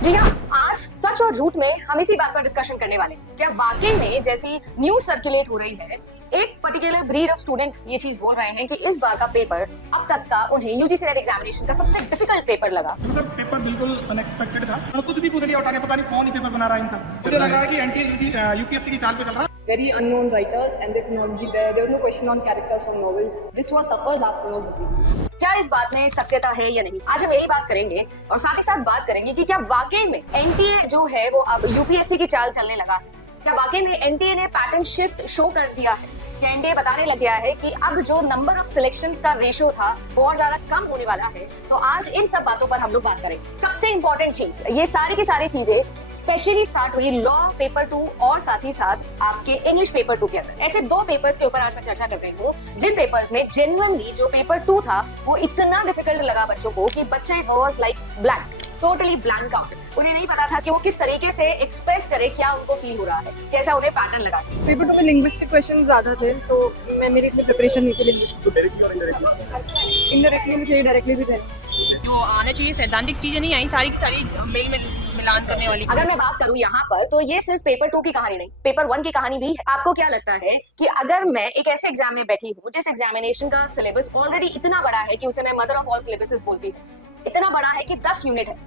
जी हाँ, आज सच और झूठ में हम इसी बात पर डिस्कशन करने वाले हैं। क्या वाकई में जैसी न्यूज सर्कुलेट हो रही है, एक पर्टिकुलर ब्रीड ऑफ स्टूडेंट ये चीज बोल रहे हैं कि इस बार का पेपर अब तक का उन्हें यूजीसी नेट एग्जामिनेशन का सबसे डिफिकल्ट पेपर लगा। सर पेपर बिल्कुल अनएक्सपेक्टेड था और कुछ भी पूछ लिया उठा के, पता नहीं कौन ही पेपर बना रहा है इनका। मुझे लग रहा है कि एनटीए यूपीएससी की चाल पे चल रहा है। Very unknown writers and their chronology there. There was no question on characters from novels. This was tougher. Last one was easy. क्या इस बात में सत्यता है या नहीं, आज हम यही बात करेंगे और साथ ही साथ बात करेंगे कि क्या वाकई में एनटीए जो है वो अब यूपीएससी की चाल चलने लगा है। क्या वाकई में एनटीए ने पैटर्न शिफ्ट शो कर दिया है। क्या एनटीए बताने लग गया है कि अब जो नंबर ऑफ सिलेक्शंस का रेशो था वो और ज्यादा कम होने वाला है। तो आज इन सब बातों पर हम लोग बात करेंगे। सबसे इंपॉर्टेंट चीज, ये सारी की सारी चीजें स्पेशली स्टार्ट हुई लॉ पेपर 2 और साथ ही साथ आपके इंग्लिश पेपर 2 के अंदर। ऐसे दो पेपर्स के ऊपर आज मैं चर्चा कर रही हूँ जिन पेपर्स में जेन्युइनली जो पेपर 2 था वो इतना डिफिकल्ट लगा बच्चों को कि बच्चे was like blank, totally blank out. उन्हें नहीं पता था कि वो किस तरीके से एक्सप्रेस करे, क्या उनको फील हो रहा है, कैसा उन्हें पैटर्न लगा। पेपर 2 में लिंग्विस्टिक क्वेश्चन ज्यादा थे तो मैं मेरी इतनी प्रिपरेशन नहीं थी लिंग्विस्टिक। इनडायरेक्टली मुझे डायरेक्टली भी थे। जो आना चाहिए सैद्धांतिक चीजें नहीं आई, सारी की सारी मेल में मिलान करने वाली। अगर मैं बात करूं यहाँ पर तो ये सिर्फ पेपर 2 की कहानी नहीं, पेपर 1 की कहानी भी है। आपको क्या लगता है कि अगर मैं एक ऐसे एग्जाम में बैठी हूँ जिस एग्जामिनेशन का सिलेबस ऑलरेडी इतना बड़ा है कि उसे मैं मदर ऑफ ऑल सिलेबसेस बोलती हूँ, इतना बड़ा है कि 10 यूनिट है,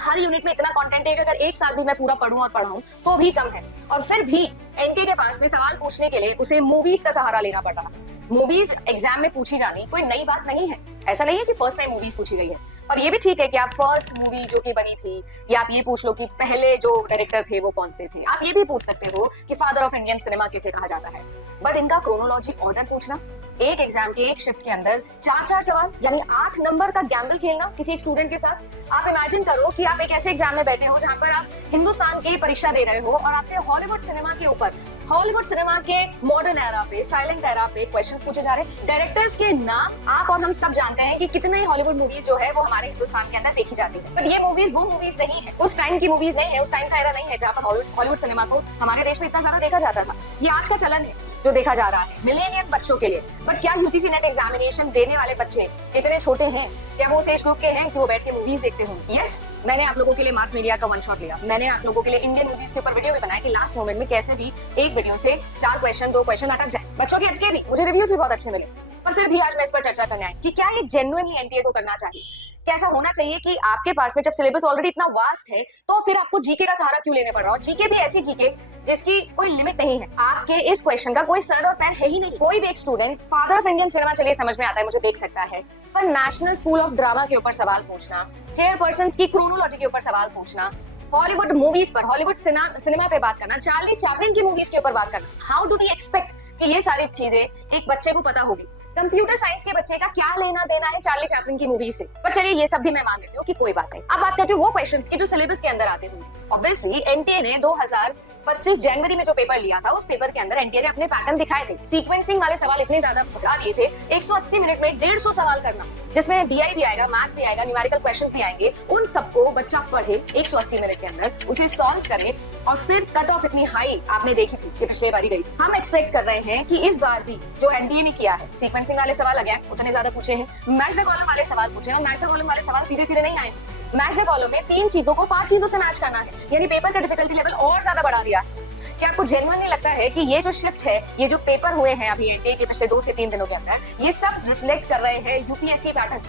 हर यूनिट में इतना कंटेंट है कि अगर एक साल भी मैं पूरा पढ़ूं और पढ़ाऊं तो भी कम है, और फिर भी एनटी के पास में सवाल पूछने के लिए उसे मूवीज का सहारा लेना पड़ रहा है। मूवीज एग्जाम में पूछी जानी कोई नई बात नहीं है। ऐसा नहीं है कि फर्स्ट टाइम मूवीज पूछी गई है, और ये भी ठीक है कि आप फर्स्ट मूवी जो कि बनी थी, या आप ये पूछ लो कि पहले जो डायरेक्टर थे वो कौन से थे। आप ये भी पूछ सकते हो कि फादर ऑफ इंडियन सिनेमा किसे कहा जाता है। बट इनका क्रोनोलॉजी ऑर्डर पूछना, एक एग्जाम के एक शिफ्ट के अंदर 4-4 सवाल यानी 8 नंबर का गैम्बल खेलना किसी एक स्टूडेंट के साथ। आप इमेजिन करो कि आप एक ऐसे एग्जाम में बैठे हो जहां पर आप हिंदुस्तान की परीक्षा दे रहे हो और आपसे हॉलीवुड सिनेमा के ऊपर, हॉलीवुड सिनेमा के मॉडर्न एरा पे, साइलेंट एरा पे क्वेश्चंस पूछे जा रहे हैं। डायरेक्टर्स के नाम आप और हम सब जानते हैं कि कितने हॉलीवुड मूवीज जो है वो हमारे हिंदुस्तान के अंदर देखी जाती है। बट ये मूवीज वो मूवीज नहीं है, उस टाइम की मूवीज नहीं है, उस टाइम का एरा नहीं है जहाँ पर हॉलीवुड सिनेमा को हमारे देश में इतना ज्यादा देखा जाता था। ये आज का चलन है जो देखा जा रहा है मिलेनियम बच्चों के लिए। बट क्या यूजीसी नेट एग्जामिनेशन देने वाले बच्चे इतने छोटे हैं, क्या वो उस एज ग्रुप के हैं कि वो बैठ के मूवीज देखते होंगे? यस, मैंने आप लोगों के लिए मास मीडिया का वन शॉट लिया। मैंने आप लोगों के लिए इंडियन मूवीज के ऊपर वीडियो भी बनाया कि लास्ट मोमेंट में कैसे भी एक वीडियो से 4 क्वेश्चन 2 क्वेश्चन अटक जाए। बच्चों के अटके भी, मुझे रिव्यूज भी बहुत अच्छे मिले। पर फिर भी आज मैं इस पर चर्चा करने आई कि क्या ये जेन्युइनली एनटीए को करना चाहिए। कैसा होना चाहिए कि आपके पास में जब सिलेबस ऑलरेडी इतना वास्ट है तो फिर आपको जीके का सहारा क्यों लेने पड़ रहा है। जीके भी ऐसी जीके जिसकी कोई लिमिट नहीं है। आपके इस क्वेश्चन का कोई सर और पैर है ही नहीं। कोई भी एक student father of Indian cinema चलिए समझ में आता है, मुझे देख सकता है, पर नेशनल स्कूल ऑफ ड्रामा के ऊपर सवाल पूछना, चेयरपर्सन की क्रोनोलॉजी के ऊपर सवाल पूछना, हॉलीवुड मूवीज पर, हॉलीवुड सिनेमा पे बात करना, चार्ली चैपलिन की मूवीज के ऊपर बात करना, हाउ डू वी एक्सपेक्ट कि ये सारी चीजें एक बच्चे को पता होगी। कंप्यूटर साइंस के बच्चे का क्या लेना देना है चार्ली चैपलिन की मूवी से। पर चलिए ये सब भी मैं मान लेती हूँ कि कोई बात नहीं। अब बात करती हूँ वो क्वेश्चंस की जो सिलेबस के अंदर आते होंगे। ऑब्वियसली एनटीए ने 2025 जनवरी में जो पेपर लिया था उस पेपर के अंदर एनटीए ने अपने पैटर्न दिखाए थे। सीक्वेंसिंग वाले सवाल इतने ज्यादा बढ़ा दिए थे, 180 मिनट में 150 सवाल करना, जिसमें डीआई भी आएगा, मैथ्स भी आएगा, न्यूमेरिकल क्वेश्चंस भी आएंगे। उन सबको बच्चा पढ़े 180 मिनट के अंदर, उसे सॉल्व करे, और फिर कट ऑफ इतनी हाई आपने देखी थी कि पिछले बार ही गई थी। हम एक्सपेक्ट कर रहे हैं कि इस बार भी जो एनटीए ने किया है, सीक्वेंसिंग वाले सवाल अगेन उतने ज्यादा पूछे हैं, मैच द कॉलम वाले सवाल पूछे हैं, और मैच द कॉलम वाले सवाल सीधे सीधे नहीं आए। मैच द कॉलम में 3 चीजों को 5 चीजों से मैच करना है, यानी पेपर का डिफिकल्टी लेवल और ज्यादा बढ़ा दिया है। क्या आपको जेन्युइनली लगता है कि ये जो शिफ्ट है, ये जो पेपर हुए हैं अभी एनटीए के पिछले 2 से 3 दिनों के अंदर, ये सब रिफ्लेक्ट कर रहे हैं यूपीएससी पैटर्न?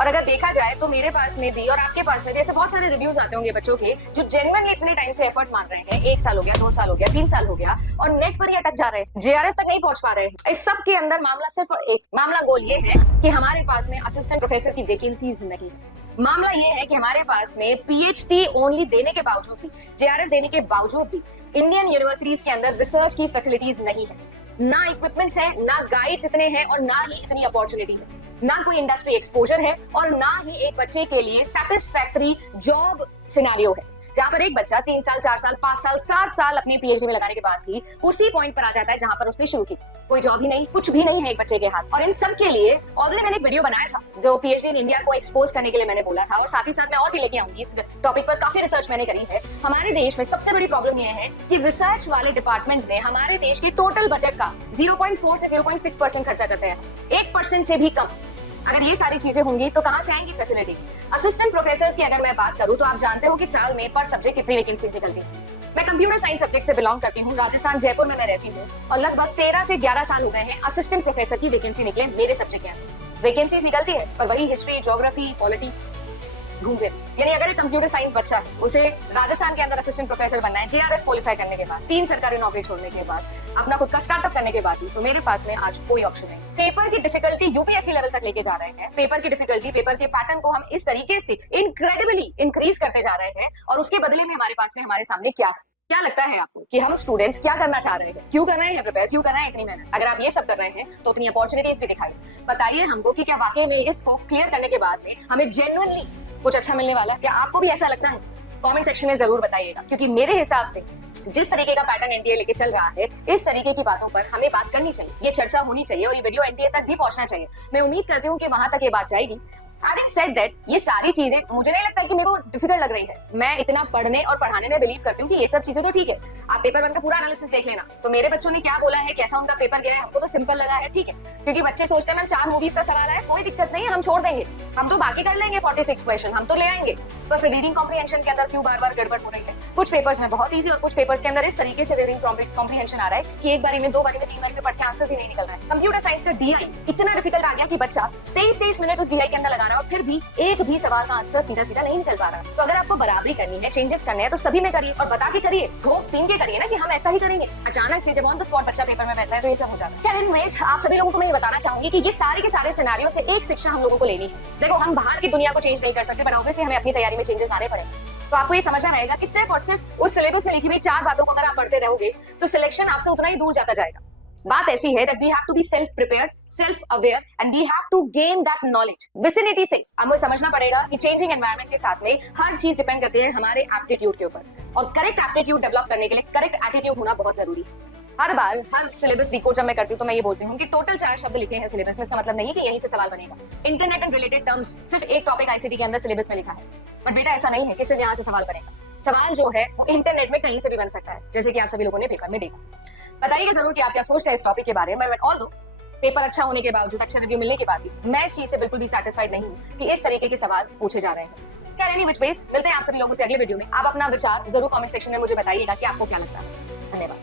और अगर देखा जाए तो मेरे पास में भी और आपके पास में भी ऐसे बहुत सारे रिव्यूज आते होंगे बच्चों के जो जेन्युइनली इतने टाइम से एफर्ट मान रहे हैं, 1 साल हो गया, 2 साल हो गया, 3 साल हो गया, और नेट पर ही अटक जा रहे हैं, जेआरएफ तक नहीं पहुंच पा रहे हैं। इस सब के अंदर मामला सिर्फ एक मामला गोल ये है कि हमारे पास में असिस्टेंट प्रोफेसर की वैकेंसीज नहीं है। मामला ये है कि हमारे पास में पीएचडी ओनली देने के बावजूद भी, जेआरएफ देने के बावजूद भी इंडियन यूनिवर्सिटीज के अंदर रिसर्च की फैसिलिटीज नहीं है, ना इक्विपमेंट्स है, ना गाइड्स इतने हैं, और ना ही इतनी अपॉर्चुनिटी है, ना कोई इंडस्ट्री एक्सपोजर है, और ना ही एक बच्चे के लिए सेटिस्फैक्टरी जॉब सिनेरियो है, जहाँ पर एक बच्चा 3 साल 4 साल 5 साल 7 साल अपनी पीएचडी में लगाने के बाद भी उसी पॉइंट पर आ जाता है जहाँ पर उसने शुरू की। कोई जॉब ही नहीं, कुछ भी नहीं है एक बच्चे के हाथ। और इन सब के लिए ऑलरेडी मैंने एक वीडियो बनाया था जो पीएचडी इन इंडिया को एक्सपोज करने के लिए मैंने बोला था, और साथ ही साथ मैं और भी लेके आऊंगी इस टॉपिक पर। काफी रिसर्च मैंने करी है। हमारे देश में सबसे बड़ी प्रॉब्लम यह है कि रिसर्च वाले डिपार्टमेंट में हमारे देश के टोटल बजट का 0.4 से 0.6% खर्चा करते हैं, 1% से भी कम। अगर ये सारी चीजें होंगी तो कहाँ से आएंगी फैसिलिटीज? असिस्टेंट प्रोफेसर की अगर मैं बात करूँ तो आप जानते हो कि साल में पर सब्जेक्ट कितनी वैकेंसीज निकलती है। मैं कंप्यूटर साइंस सब्जेक्ट से बिलोंग करती हूँ, राजस्थान जयपुर में मैं रहती हूँ और लगभग 13 से 11 साल हो गए हैं असिस्टेंट प्रोफेसर की वैकेंसी निकले मेरे सब्जेक्ट में। वैकेंसीज निकलती है पर वही हिस्ट्री, ज्योग्राफी, पॉलिटी घूम फिर। यानी अगर एक कंप्यूटर साइंस बच्चा है, उसे राजस्थान के अंदर असिस्टेंट प्रोफेसर बनना है, JRF क्वालिफाई करने के बाद, 3 सरकारी नौकरी छोड़ने के बाद, अपना खुद का स्टार्टअप करने के बाद ही, तो मेरे पास में आज कोई ऑप्शन नहीं। पेपर की डिफिकल्टी यूपीएससी लेवल तक लेके जा रहे हैं। पेपर की डिफिकल्टी, पेपर के पैटर्न को हम इस तरीके से इनक्रेडिबली इंक्रीज करते जा रहे हैं और उसके बदले में हमारे पास में हमारे सामने क्या है? क्या लगता है आपको कि हम स्टूडेंट्स क्या करना चाह रहे हैं? क्यों कर रहे हैं प्रिपेयर? क्यों कर रहे हैं इतनी मेहनत? अगर आप ये सब कर रहे हैं तो उतनी अपॉर्चुनिटीज भी दिखाइए। बताइए हमको कि क्या वाकई में इसको क्लियर करने के बाद में हमें जेन्युइनली कुछ अच्छा मिलने वाला है? क्या आपको भी ऐसा लगता है? कमेंट सेक्शन में जरूर बताइएगा, क्योंकि मेरे हिसाब से जिस तरीके का पैटर्न एनटीए लेके चल रहा है, इस तरीके की बातों पर हमें बात करनी चाहिए, ये चर्चा होनी चाहिए और ये वीडियो एनटीए तक भी पहुंचना चाहिए। मैं उम्मीद करती हूँ कि वहां तक ये बात जाएगी। Having said that, ये सारी चीजें मुझे नहीं लगता कि मेरे को डिफिकल्ट लग रही है। मैं इतना पढ़ने और पढ़ाने में बिलीव करती हूँ कि ये सब चीजें तो ठीक है। आप पेपर 1 का पूरा एनालिसिस देख लेना, तो मेरे बच्चों ने क्या बोला है, कैसा उनका पेपर गया है, हमको तो सिंपल लगा है, ठीक है। क्योंकि बच्चे सोचते हैं मैम 4 मूवीज का सवाल है, कोई दिक्कत नहीं है, हम छोड़ देंगे, हम तो बाकी कर लेंगे, 46 क्वेश्चन हम तो ले आएंगे। तो फिर रीडिंग कॉम्प्रिहेंशन के अंदर क्यों बार बार गड़बड़ हो रही है? कुछ पेपर्स में बहुत ईजी और कुछ पेपर्स के अंदर इस तरीके से रीडिंग कॉम्प्रिहेंशन आ रहा है कि एक बारी में, 2 बारी में, 3 बारी में पढ़ के आंसर ही नहीं निकल रहा है। कंप्यूटर साइंस का डीआई इतना डिफिकल्ट आ गया कि बच्चा 23 मिनट उस डीआई के अंदर लगाना और फिर भी एक भी सवाल का आंसर सीधा सीधा नहीं निकल पा रहा। तो अगर आपको बराबरी करनी है, चेंजेस करने हैं, तो सभी में करिए और बता के करिए, ठोक तीन के करिए ना कि हम ऐसा ही करेंगे। अचानक से जब ऑन द स्पॉट बच्चा पेपर में बैठता है तो ये सब हो जाता है। एनीवेज, आप सभी लोगों को मैं ये बताना चाहूंगी कि ये सारे के सारे सिनेरियो से एक शिक्षा हम लोगों को लेनी है। देखो, हम बाहर की दुनिया को चेंज नहीं कर सकते, बट ऑब्वियसली हमें अपनी तैयारी में चेंजेस आने पड़े। तो आपको ये समझना रहेगा कि सिर्फ और सिर्फ उस सिलेबस में लिखी हुई 4 बातों को अगर आप पढ़ते रहोगे तो सिलेक्शन आपसे उतना ही दूर जाता जाएगा। बात ऐसी है that we have to be self prepared, self aware and we have to gain that knowledge। Vicinity से हमें समझना पड़ेगा कि चेंजिंग एनवायरनमेंट के साथ में हर चीज डिपेंड करती है हमारे एप्टीट्यूड के ऊपर, और करेक्ट एप्टीट्यूड डेवलप करने के लिए करेक्ट एटीट्यूड होना बहुत जरूरी है। हर बार हर सिलेबस रिकॉर्ड जब मैं करती हूँ तो मैं ये बोलती हूँ कि टोटल 4 शब्द लिखे हैं सिलेबस में, इसका मतलब नहीं कि यहीं से सवाल बनेगा। इंटरनेट एंड रिलेटेड टर्म्स सिर्फ एक टॉपिक आईसीटी के अंदर सिलेबस में लिखा है, बट बेटा ऐसा नहीं है कि सिर्फ यहाँ से सवाल बनेगा। सवाल जो है वो इंटरनेट में कहीं से भी बन सकता है, जैसे कि आप सभी लोगों ने पेपर में देखा। बताइएगा जरूर कि आप क्या सोचते हैं इस टॉपिक के बारे में। ऑल दो पेपर अच्छा होने के बावजूद, अच्छा रिव्यू मिलने के बाद भी मैं इस चीज से बिल्कुल भी सैटिस्फाइड नहीं हूँ कि इस तरीके के सवाल पूछे जा रहे हैं। क्या एनी विच वेज, मिलते हैं आप सभी लोगों से अगले वीडियो में। आप अपना विचार जरूर कमेंट सेक्शन में मुझे बताइएगा कि आपको क्या लगता है। धन्यवाद।